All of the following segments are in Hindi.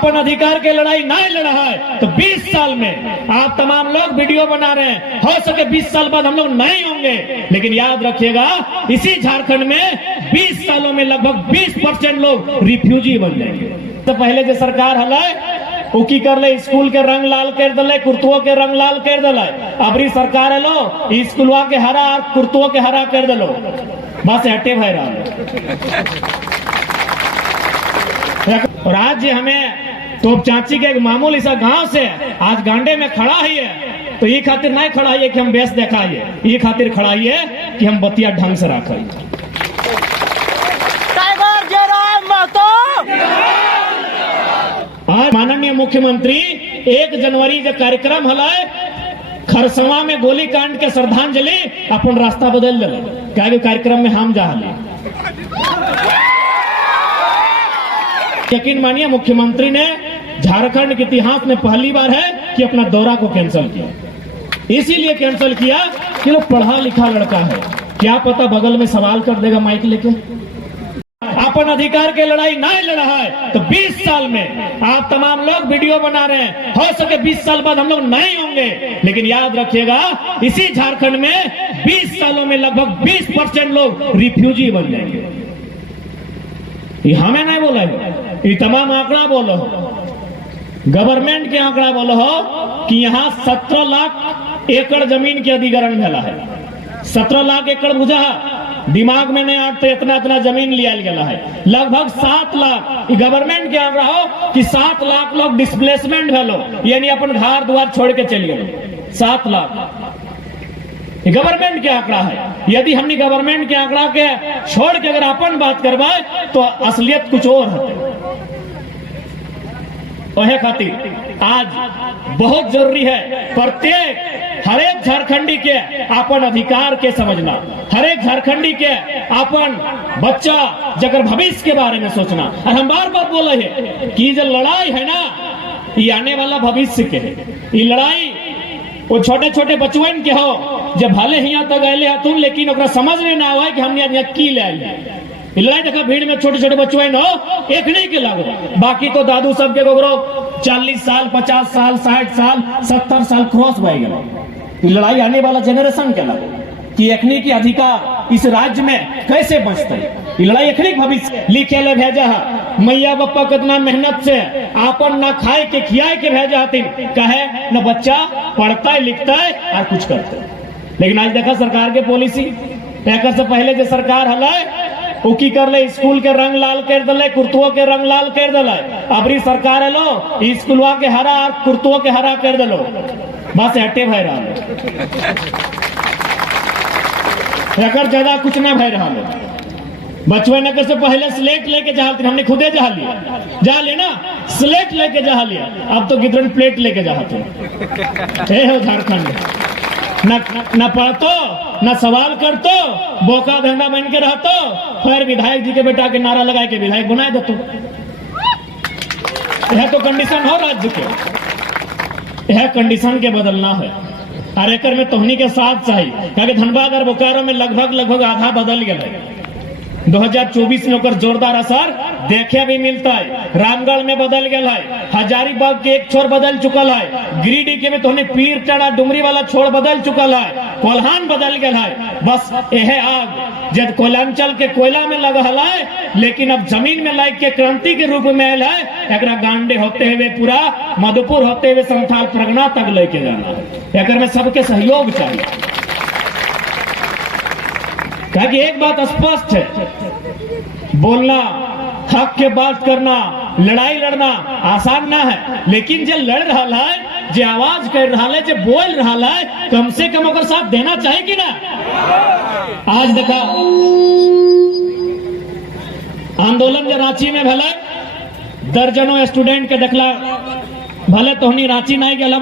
अपन अधिकार के लड़ाई नहीं लड़ा है तो 20 साल में आप तमाम लोग वीडियो बना रहे हैं, हो सके 20 साल बाद हम लोग नहीं होंगे, लेकिन याद रखिएगा इसी झारखंड में 20 सालों में लगभग 20% लोग रिफ्यूजी बन जाएंगे। तो पहले जो सरकार हल उ की कर ले, स्कूल के रंग लाल कर दिले, कुर्तुओं के रंग लाल कर दिले। अबरी सरकार है लो स्कूलवा के हरा और कुर्तुओं के हरा कर दिलो, बस हटे भाई रहा। और आज जी हमें तो चाची के एक मामूली सा गांव से आज गांडे में खड़ा ही है, तो ये खातिर नहीं खड़ा है कि हम बेस दिखाइए, ये खातिर खड़ा ही है कि हम बतिया ढंग से रखाइए। आज माननीय मुख्यमंत्री 1 जनवरी का कार्यक्रम हला खरसवा में गोलीकांड के श्रद्धांजलि अपन रास्ता बदल दिले, क्या कार्यक्रम में हम जा यकीन मानिए मुख्यमंत्री ने झारखंड के इतिहास में पहली बार है कि अपना दौरा को कैंसिल किया। इसीलिए कैंसिल किया कि लोग पढ़ा लिखा लड़का है, क्या पता बगल में सवाल कर देगा माइक लेके। अपन अधिकार के लड़ाई नहीं लड़ा है तो 20 साल में आप तमाम लोग वीडियो बना रहे हैं, हो सके 20 साल बाद हम लोग नहीं होंगे, लेकिन याद रखिएगा इसी झारखंड में 20 सालों में लगभग 20% लोग रिफ्यूजी बन जाएंगे। ये हमें नहीं बोला है, ये तमाम आंकड़ा बोलो, गवर्नमेंट के आंकड़ा बोलो हो कि यहाँ 17 लाख एकड़ जमीन के अधिग्रहण भेला है। 17 लाख एकड़ बुझा दिमाग में नहीं आते, इतना इतना जमीन लिया गया है। लगभग 7 लाख गवर्नमेंट के आंकड़ा हो कि 7 लाख लोग डिस्प्लेसमेंट भेलो, यानी अपन घर द्वार छोड़ के चले गए। 7 लाख गवर्नमेंट के आंकड़ा है। यदि हमने गवर्नमेंट के आंकड़ा के छोड़ के अगर अपन बात करवाए तो असलियत कुछ और है। वह खातिर आज बहुत जरूरी है प्रत्येक हरेक झारखंडी के अपन अधिकार के समझना, हरेक झारखंडी के अपन बच्चा जगह भविष्य के बारे में सोचना। और हम बार बार बोले हैं कि जो लड़ाई है ना ये आने वाला भविष्य के है। ये लड़ाई वो छोटे छोटे बचवन के हो जब भले यहाँ तक गए हैं तुम, लेकिन ओकरा समझ में ना आवा कि हमने यहाँ की ले आए। लड़ाई देखा भीड़ में छोटे छोटे बचवन हो एक नहीं के लागो, बाकी तो दादू सब के गोगरो 40 साल 50 साल 60 साल 70 साल क्रॉस भाई गए। लड़ाई आने वाला जनरेशन के लागो कि एखनी की अधिकार इस राज्य में कैसे बचते। लड़ाई एखनी भविष्य लिखे ले भेजा है। मैया बापा कितना मेहनत से आपन ना खाए के खियाए के भेजा हथिन, कहे न बच्चा पढ़ता है लिखता है और कुछ करता है। लेकिन आज देखा सरकार के पॉलिसी एक से पहले जो सरकार हला उ की कर ले, स्कूल के रंग लाल कर दिले, कुर्तुओं के रंग लाल कर दिले। अबरी सरकार है लो स्कूलवा के हरा और कुर्तुओं के हरा कर दिलो, बस हटे भाई रहा ज्यादा कुछ ना भाई रहा। बचपन नगर से पहले स्लेट लेके जहा, हमने खुदे जहा लिया ना, स्लेट लेके जहा लिया, अब तो गिदरन प्लेट लेके जहा थे। हो झारखंड न पढ़तो न सवाल करतो, बोका धंधा बन के रहतो, फिर विधायक जी के बेटा के नारा लगा के विधायक बनाए देतो। यह तो कंडीशन हो राज्य के, यह कंडीशन के बदलना है। और एक में तोहनी के साथ चाहिए, क्योंकि धनबाद और बोकारो में लगभग आधा बदल गया। 2024 में ओकर जोरदार असर देखे भी मिलता है। रामगढ़ में बदल गया है, हजारीबाग के एक छोर बदल चुकल है, गिरिडीह के में तोहने पीर चढ़ा डुमरी वाला छोर बदल चुकल है, कोल्हान बदल गया है। बस यह आग जब कोयलांचल के कोयला में लगा है, लेकिन अब जमीन में लाइक के क्रांति के रूप में आयल है। एक गांडे होते हुए पूरा मधुपुर होते हुए संथाल परगना तक लेके जाना, एक में सबके सहयोग चाहिए। क्योंकि एक बात स्पष्ट है, बोलना हक के बात करना, लड़ाई लड़ना आसान ना है, लेकिन जो लड़ रहा है, जो आवाज कर रहा है, जो बोल रहा है, कम से कम ओकर साथ देना चाहिए कि ना। आज देखा आंदोलन जो रांची में भले दर्जनों स्टूडेंट के देखला, भले तोहनी रांची नहीं गया,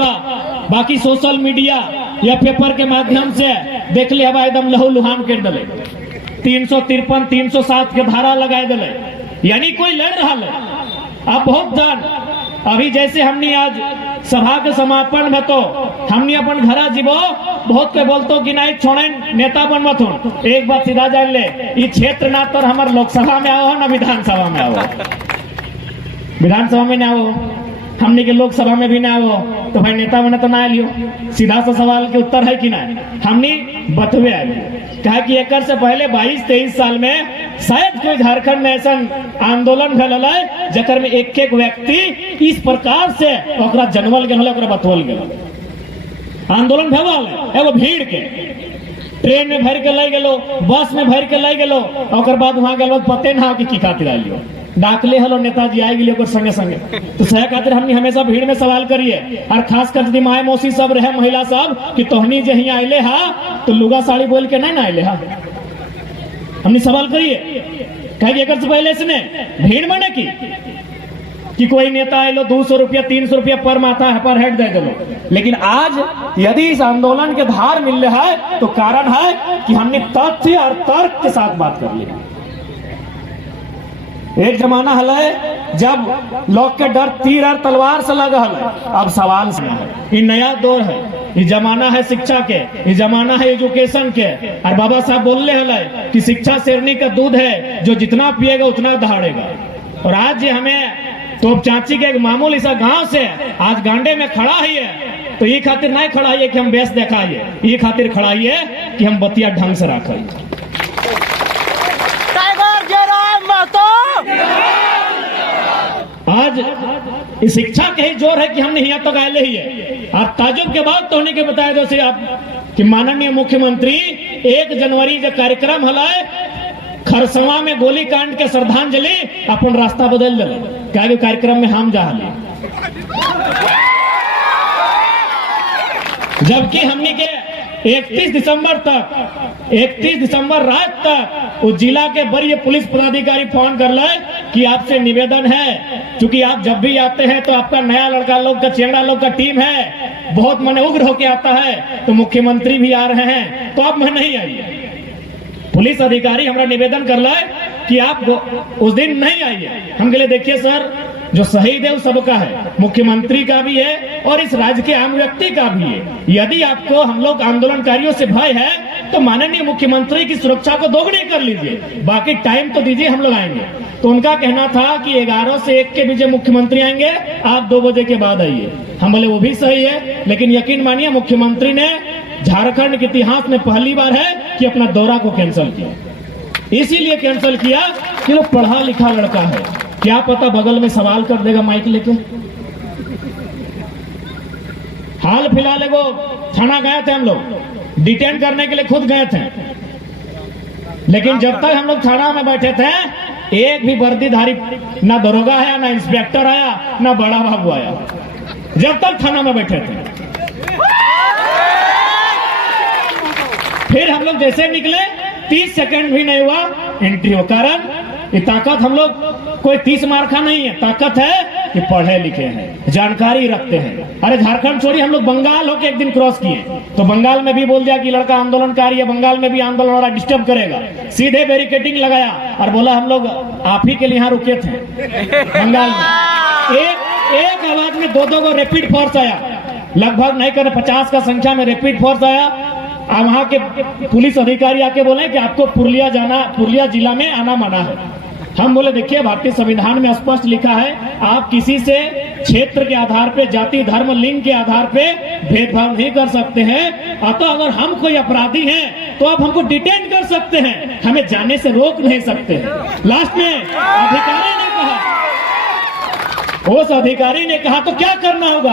बाकी सोशल मीडिया या पेपर के माध्यम से देख ले हवा एकदम लहू लुहान कर दिले। 353 307 के धारा लगा दिले, यानी कोई लड़ रहा है। अब बहुत जान अभी जैसे हमने आज सभा के समापन में तो हमने अपन घरा जीवो बहुत के बोलतो कि नहीं छोड़े नेता बन मत हो। एक बात सीधा जान ले, ये क्षेत्र ना तो हमारे लोकसभा में आओ ना विधानसभा में आओ, विधानसभा में ना हो, हमने के लोकसभा में भी ना हो, तो भाई नेता बने तो ना आलियो। सीधा सा सवाल के उत्तर है कि ना, हमने बतवे आलियो। कहा कि एक से पहले 22-23 साल में शायद कोई झारखंड में ऐसा आंदोलन भल है जकर में एक एक व्यक्ति इस प्रकार से ओकरा जनवल गया, ओकरा बतवल गया। आंदोलन भल है वो भीड़ के, ट्रेन में भर के लाई गेलो, बस में भर के लाई गेलो, और बाद वहां गल पते ना कि खातिर आइयो। डाकले हलो नेताजी आए गेले संगे संगे, तो सह खातिर हमने हमेशा भीड़ में सवाल करिए। और खास कर यदि माए मौसी सब रहे, महिला सब, कि तोहनी जे यहाँ आइले हा तो लुगा साड़ी बोल के नहीं ना आइले हा, हमने सवाल करिए। कहे एक से पहले इसने भीड़ में कि कोई नेता आए लो 200 रुपया 300 रुपया पर माथा है पर हेड दे दो। लेकिन आज यदि इस आंदोलन के धार मिल रहा है तो कारण है कि हमने तथ्य और तर्क के साथ बात कर ली। एक जमाना हल है जब लोग के डर तीर और तलवार से लगा हल है, अब सवाल से है। ये नया दौर है, ये जमाना है शिक्षा के, ये जमाना है एजुकेशन के। और बाबा साहब बोलने हल है कि शिक्षा शेरनी का दूध है, जो जितना पिएगा उतना दहाड़ेगा। और आज ये हमें तो चाची के एक मामूली सा गांव से आज गांडे में खड़ा ही है, तो ये खातिर नहीं खड़ा है कि हम बेस दिखाइए, ये खातिर खड़ा ही है कि हम बतिया ढंग से रखें। आज इस शिक्षा के ही जोर है कि हमने यहाँ तक आए ही है। और ताजुब के बाद तो होने के बताया जैसे आप कि माननीय मुख्यमंत्री 1 जनवरी जो कार्यक्रम हलाए खरसवा में गोली कांड के श्रद्धांजलि अपन रास्ता बदल दिले, क्या कार्यक्रम में हम जा रहे, जबकि हमने के 31 दिसंबर रात तक उस जिला के वरीय पुलिस पदाधिकारी फोन कर ले कि आपसे निवेदन है, क्योंकि आप जब भी आते हैं तो आपका नया लड़का लोग का चेंगड़ा लोग का टीम है, बहुत मन उग्र होके आता है, तो मुख्यमंत्री भी आ रहे हैं तो आप मैं नहीं आइए। पुलिस अधिकारी हमारा निवेदन कर रहा है कि आप उस दिन नहीं आइए। हम कहले देखिए सर, जो शहीद है वो सबका है, मुख्यमंत्री का भी है और इस राज्य के आम व्यक्ति का भी है। यदि आपको हम लोग आंदोलनकारियों से भय है तो माननीय मुख्यमंत्री की सुरक्षा को दोगुनी कर लीजिए, बाकी टाइम तो दीजिए, हम लोग आएंगे। तो उनका कहना था कि 11 से 1 के बीच मुख्यमंत्री आएंगे, आप 2 बजे के बाद आइए। हम बोले वो भी सही है, लेकिन यकीन मानिए मुख्यमंत्री ने झारखंड के इतिहास में पहली बार है कि अपना दौरा को कैंसिल किया। इसीलिए कैंसिल किया कि वो पढ़ा लिखा लड़का है, क्या पता बगल में सवाल कर देगा माइक लेके। हाल फिलहाल एगो थाना गए थे हम लोग, डिटेन करने के लिए खुद गए थे, लेकिन जब तक हम लोग थाना में बैठे थे एक भी वर्दीधारी ना दरोगा आया, ना इंस्पेक्टर आया, ना बड़ा बाबू आया, जब तक थाना में बैठे थे। फिर हम लोग जैसे निकले 30 सेकंड भी नहीं हुआ एंट्री हो। कारण ये ताकत हम लोग कोई 30 मार्का नहीं है, ताकत है कि पढ़े लिखे हैं, जानकारी रखते हैं। अरे झारखंड छोड़ी, हम लोग बंगाल होके एक दिन क्रॉस किए तो बंगाल में भी बोल दिया कि लड़का आंदोलनकारी है, बंगाल में भी आंदोलन वाला डिस्टर्ब करेगा, सीधे बैरिकेडिंग लगाया और बोला हम लोग आप ही के लिए यहाँ रुके थे। बंगाल में एक आवाज में 2-2 को रैपिड फोर्स आया, लगभग नहीं करे 50 का संख्या में रैपिड फोर्स आया। वहां के पुलिस अधिकारी आके बोले कि आपको पुरुलिया जिला में आना मना है। हम बोले देखिए भारतीय संविधान में स्पष्ट लिखा है आप किसी से क्षेत्र के आधार पे, जाति धर्म लिंग के आधार पे भेदभाव नहीं कर सकते हैं। अतः अगर हम कोई अपराधी हैं तो आप हमको डिटेन कर सकते हैं, हमें जाने से रोक नहीं सकते। लास्ट में अधिकारी ने कहा, उस अधिकारी ने कहा तो क्या करना होगा?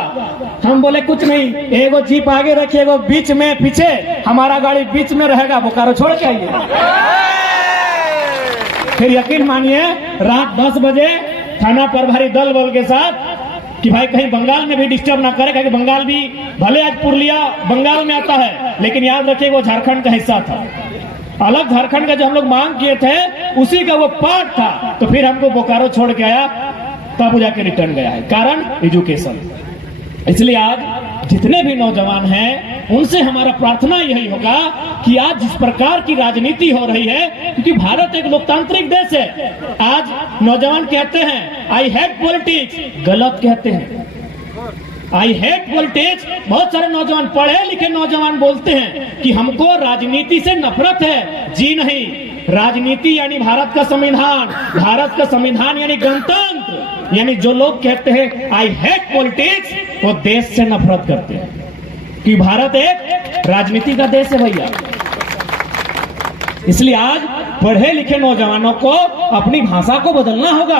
हम बोले कुछ नहीं, एगो जीप आगे रखिए, एगो बीच में पीछे, हमारा गाड़ी बीच में रहेगा, बोकारो छोड़ के आइए। फिर यकीन मानिए रात 10 बजे थाना प्रभारी दल बल के साथ कि भाई कहीं बंगाल में भी डिस्टर्ब ना करे, क्योंकि बंगाल भी भले आज पुरुलिया बंगाल में आता है, लेकिन याद रखिए वो झारखंड का हिस्सा था। अलग झारखंड का जो हम लोग मांग किए थे उसी का वो पार्ट था। तो फिर हमको बोकारो छोड़ के आया, तब जाके रिटर्न गया है, कारण एजुकेशन। इसलिए आज जितने भी नौजवान हैं उनसे हमारा प्रार्थना यही होगा कि आज जिस प्रकार की राजनीति हो रही है, क्योंकि भारत एक लोकतांत्रिक देश है, आज नौजवान कहते हैं आई हेट पॉलिटिक्स, गलत कहते हैं। आई हेट पॉलिटिक्स, बहुत सारे नौजवान पढ़े लिखे नौजवान बोलते हैं कि हमको राजनीति से नफरत है। जी नहीं, राजनीति यानी भारत का संविधान, भारत का संविधान यानी गणतंत्र, यानी जो लोग कहते हैं आई हेट पॉलिटिक्स, वो देश से नफरत करते हैं कि भारत एक राजनीति का देश है भैया। इसलिए आज पढ़े लिखे नौजवानों को अपनी भाषा को बदलना होगा।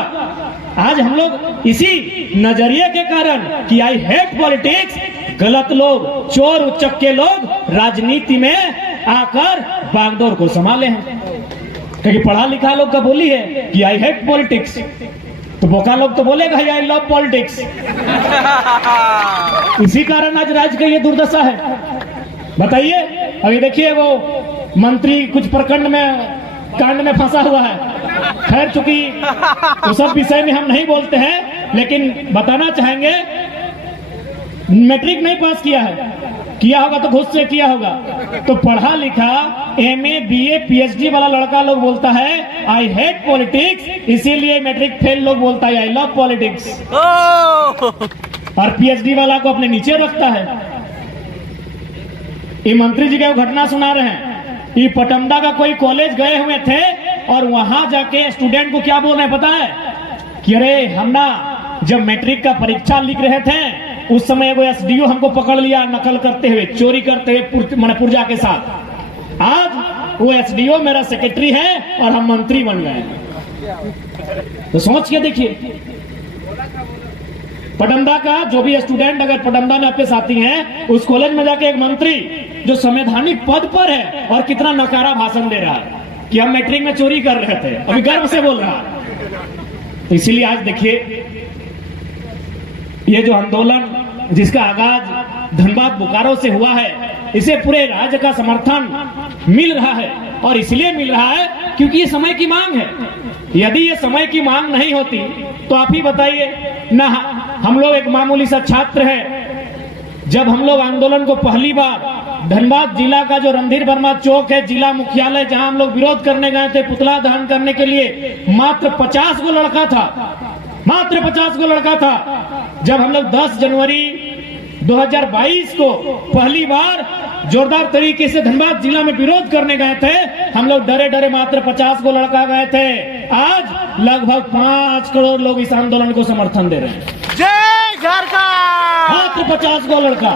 आज हम लोग इसी नजरिए के कारण कि आई हेट पॉलिटिक्स, गलत लोग, चोर उचक्के लोग राजनीति में आकर बागडोर को संभाले हैं। क्योंकि पढ़ा लिखा लोग का बोली है कि आई हेट पॉलिटिक्स, तो बोका लोग तो बोलेगा आई लव पॉलिटिक्स। इसी कारण आज राज्य का ये दुर्दशा है। बताइए, अभी देखिए वो मंत्री कुछ प्रखंड में कांड में फंसा हुआ है। खैर चूंकि उस सब विषय में हम नहीं बोलते हैं, लेकिन बताना चाहेंगे मैट्रिक नहीं पास किया है, किया होगा तो घुस से किया होगा। तो पढ़ा लिखा एमए बीए पीएचडी वाला लड़का लोग बोलता है आई हेट पॉलिटिक्स, इसीलिए मैट्रिक फेल लोग बोलता है आई लव पॉलिटिक्स, और पीएचडी वाला को अपने नीचे रखता है। ये मंत्री जी का घटना सुना रहे हैं। ये पटमदा का कोई कॉलेज गए हुए थे और वहां जाके स्टूडेंट को क्या बोल रहे हैं पता है कि अरे हम ना जब मैट्रिक का परीक्षा लिख रहे थे उस समय वो एसडीओ हमको पकड़ लिया नकल करते हुए, चोरी करते हुए पुर्जा के साथ। आज वो एसडीओ मेरा सेक्रेटरी है और हम मंत्री बन गए। तो सोच के देखिए, पटमदा का जो भी स्टूडेंट अगर पटमदा में आपके साथी हैं, उस कॉलेज में जाके एक मंत्री जो संवैधानिक पद पर है और कितना नकारा भाषण दे रहा है कि हम मैट्रिक में चोरी कर रहे थे, अभी गर्व से बोल रहा है। तो इसीलिए आज देखिए ये जो आंदोलन जिसका आगाज धनबाद बोकारो से हुआ है, इसे पूरे राज्य का समर्थन मिल रहा है। और इसलिए मिल रहा है क्योंकि ये समय की मांग है। यदि ये समय की मांग नहीं होती तो आप ही बताइए ना, हम लोग एक मामूली सा छात्र है, जब हम लोग आंदोलन को पहली बार धनबाद जिला का जो रणधीर वर्मा चौक है जिला मुख्यालय, जहां हम लोग विरोध करने गए थे पुतला दहन करने के लिए, मात्र 50 गो लड़का था, मात्र 50 गो लड़का था। जब हम लोग 10 जनवरी 2022 को पहली बार जोरदार तरीके से धनबाद जिला में विरोध करने गए थे, हम लोग डरे डरे मात्र 50 गो लड़का गए थे। आज लगभग 5 करोड़ लोग इस आंदोलन को समर्थन दे रहे हैं। जय झारखंड। मात्र 50 गो लड़का।